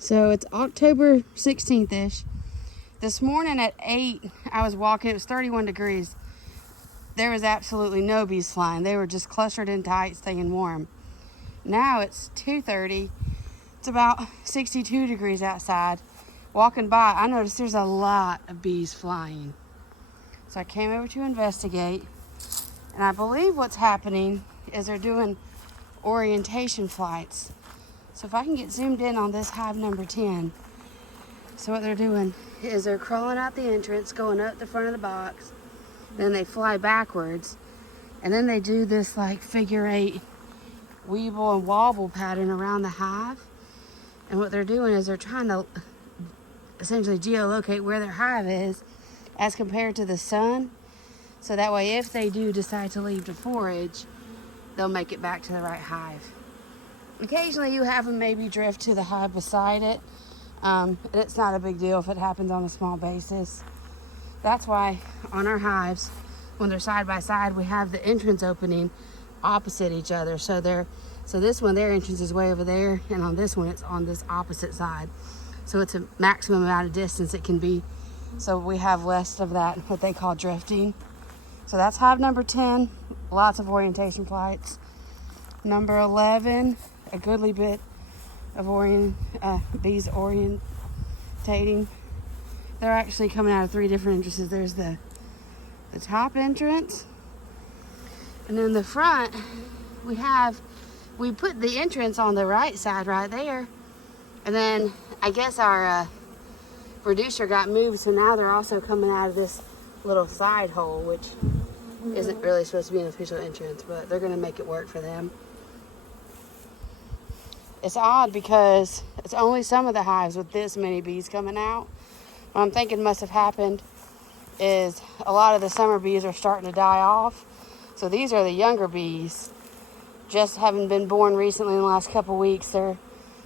So it's October 16th-ish. This morning at 8, I was walking. It was 31 degrees. There was absolutely no bees flying. They were just clustered in tight, staying warm. Now it's 2:30. It's about 62 degrees outside. Walking by, I noticed there's a lot of bees flying. So I came over to investigate. And I believe what's happening is they're doing orientation flights. So if I can get zoomed in on this hive number 10. So what they're doing is they're crawling out the entrance, going up the front of the box. Then they fly backwards. And then they do this like figure 8 weeble and wobble pattern around the hive. And what they're doing is they're trying to essentially geolocate where their hive is as compared to the sun. So that way, if they do decide to leave to forage, they'll make it back to the right hive. Occasionally, you have them maybe drift to the hive beside it. It's not a big deal if it happens on a small basis. That's why on our hives, when they're side by side, we have the entrance opening opposite each other. So this one, their entrance is way over there, and on this one, it's on this opposite side. So it's a maximum amount of distance it can be. So we have less of that, what they call drifting. So that's hive number 10, lots of orientation flights. Number 11, a goodly bit of bees orientating. They're actually coming out of 3 different entrances. There's the top entrance, and then the front, we put the entrance on the right side right there, and then I guess our reducer got moved, so now they're also coming out of this little side hole, which isn't really supposed to be an official entrance, but they're going to make it work for them. It's odd because it's only some of the hives with this many bees coming out. What I'm thinking must have happened is a lot of the summer bees are starting to die off. So these are the younger bees, just having been born recently in the last couple weeks. They're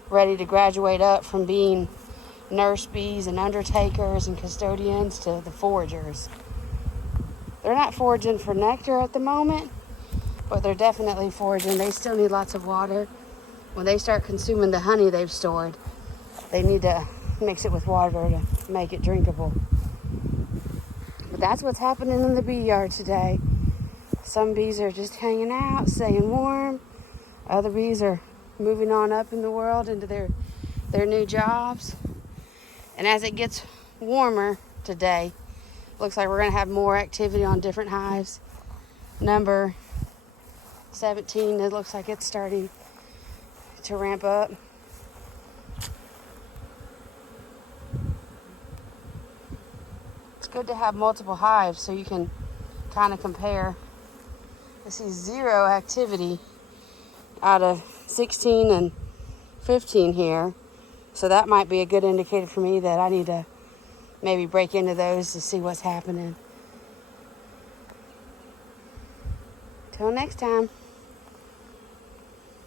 ready to graduate up from being nurse bees and undertakers and custodians to the foragers. They're not foraging for nectar at the moment, but they're definitely foraging. They still need lots of water. When they start consuming the honey they've stored, they need to mix it with water to make it drinkable. But that's what's happening in the bee yard today. Some bees are just hanging out, staying warm. Other bees are moving on up in the world into their new jobs. And as it gets warmer today, looks like we're going to have more activity on different hives. Number 17, it looks like it's starting to ramp up. It's good to have multiple hives so you can kind of compare. I see 0 activity out of 16 and 15 here. So that might be a good indicator for me that I need to maybe break into those to see what's happening. Till next time.